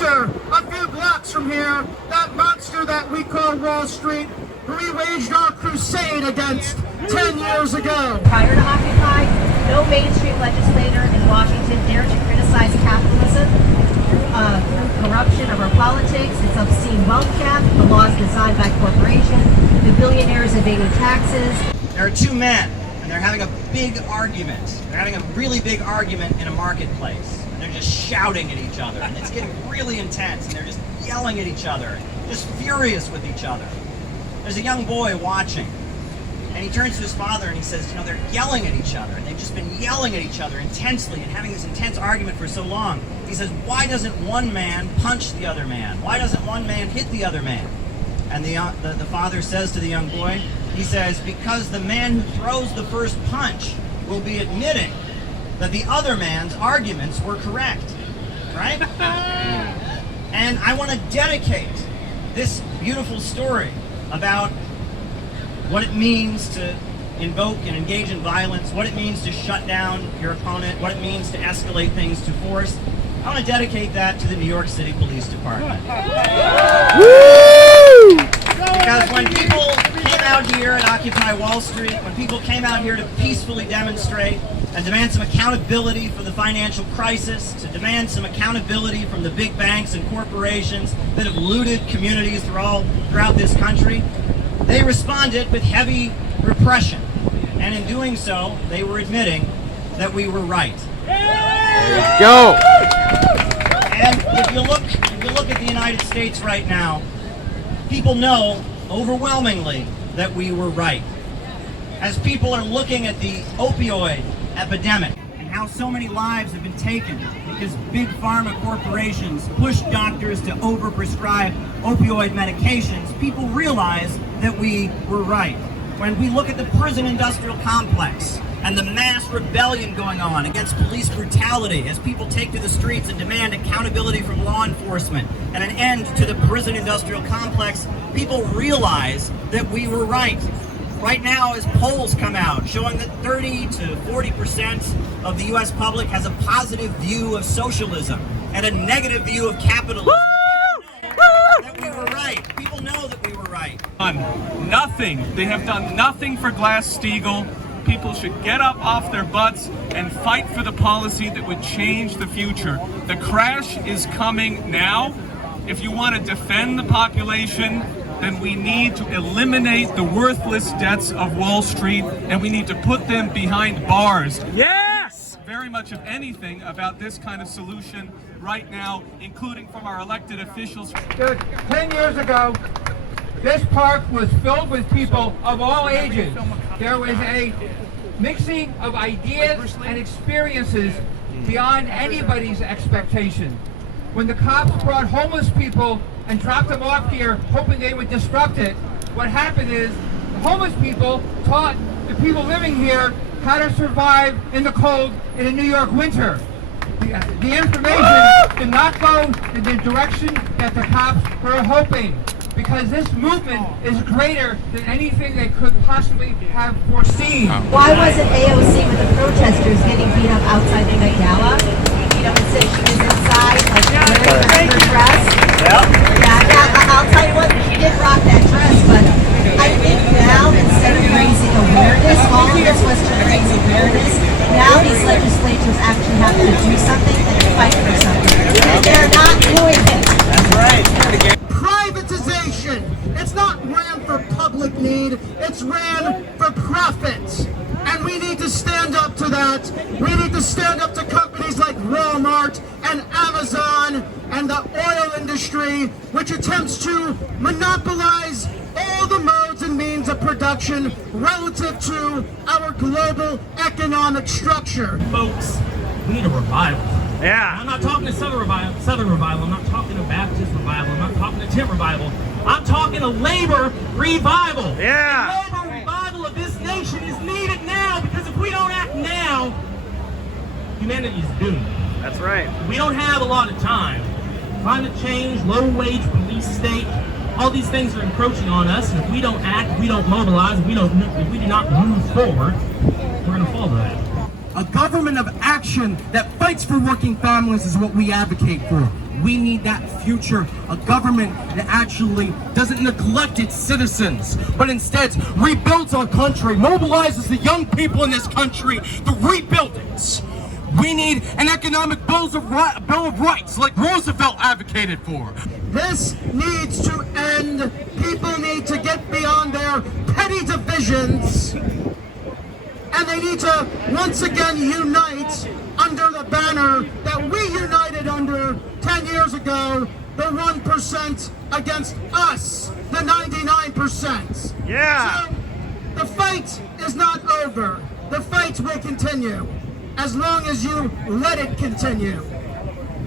monster a few blocks from here, that monster that we call Wall Street, who we waged our crusade against 10 years ago. Prior to Occupy, no mainstream legislator in Washington dared to criticize capitalism through corruption of our politics, its obscene wealth cap, the laws designed by corporations, the billionaires evading taxes. There are two men, and they're having a big argument. They're having a really big argument in a marketplace. And they're just shouting at each other, and it's getting really intense, and they're just yelling at each other, just furious with each other. There's a young boy watching, and he turns to his father and he says, you know, they're yelling at each other, and they've just been yelling at each other intensely and having this intense argument for so long. He says, why doesn't one man punch the other man? Why doesn't one man hit the other man? And the father says to the young boy, he says, because the man who throws the first punch will be admitting that the other man's arguments were correct, right? And I want to dedicate this beautiful story about what it means to invoke and engage in violence, what it means to shut down your opponent, what it means to escalate things to force. I want to dedicate that to the New York City Police Department. Because when people came out here at Occupy Wall Street, when people came out here to peacefully demonstrate and demand some accountability for the financial crisis, to demand some accountability from the big banks and corporations that have looted communities throughout this country, they responded with heavy repression. And in doing so, they were admitting that we were right. There you go. And if you look at the United States right now, people know overwhelmingly that we were right. As people are looking at the opioid epidemic and how so many lives have been taken because big pharma corporations push doctors to overprescribe opioid medications, people realize that we were right. When we look at the prison industrial complex and the mass rebellion going on against police brutality as people take to the streets and demand accountability from law enforcement and an end to the prison industrial complex, people realize that we were right. Right now, as polls come out showing that 30 to 40% of the U.S. public has a positive view of socialism and a negative view of capitalism. That we were right. People know that we were right. Nothing. They have done nothing for Glass-Steagall. People should get up off their butts and fight for the policy that would change the future. The crash is coming now. If you want to defend the population, then we need to eliminate the worthless debts of Wall Street, and we need to put them behind bars. Yes! Very much of anything about this kind of solution right now, including from our elected officials. 10 years ago, this park was filled with people of all ages. There was a mixing of ideas and experiences beyond anybody's expectation. When the cops brought homeless people and dropped them off here hoping they would disrupt it, what happened is the homeless people taught the people living here how to survive in the cold in a New York winter. The information did not go in the direction that the cops were hoping, because this movement is greater than anything they could possibly have foreseen. Why wasn't AOC with the protesters getting beat up outside the Met Gala? You know, and said she was inside, like wearing her dress. Yeah, I'll tell you what, she did rock that dress, but I think now, instead of raising awareness, all of this was to raise awareness. Now these legislators actually have to do something and fight for something. They're not doing it. That's right. Privatization. It's not ran for public need, it's ran for profit. And we need to stand up to that. We need to stand up to companies like Walmart and Amazon and the oil industry, which attempts to monopolize all the modes and means of production relative to our global economic structure. Folks, we need a revival. Yeah. I'm not talking to Southern revival. I'm not talking to Baptist revival. I'm not talking to Tent revival. I'm talking to labor revival. Yeah. The labor revival of this nation is needed now, because if we don't act now, humanity is doomed. That's right. We don't have a lot of time. Climate change, low-wage police state, all these things are encroaching on us, and if we don't act, if we don't mobilize, if we do not move forward, we're going to fall to that. A government of action that fights for working families is what we advocate for. We need that future, a government that actually doesn't neglect its citizens, but instead rebuilds our country, mobilizes the young people in this country to rebuild it. We need an economic Bill of Rights like Roosevelt advocated for. This needs to end. People need to get beyond their petty divisions, and they need to once again unite under the banner that we united under 10 years ago, the 1% against us, the 99%. Yeah. So, the fight is not over. The fight will continue as long as you let it continue.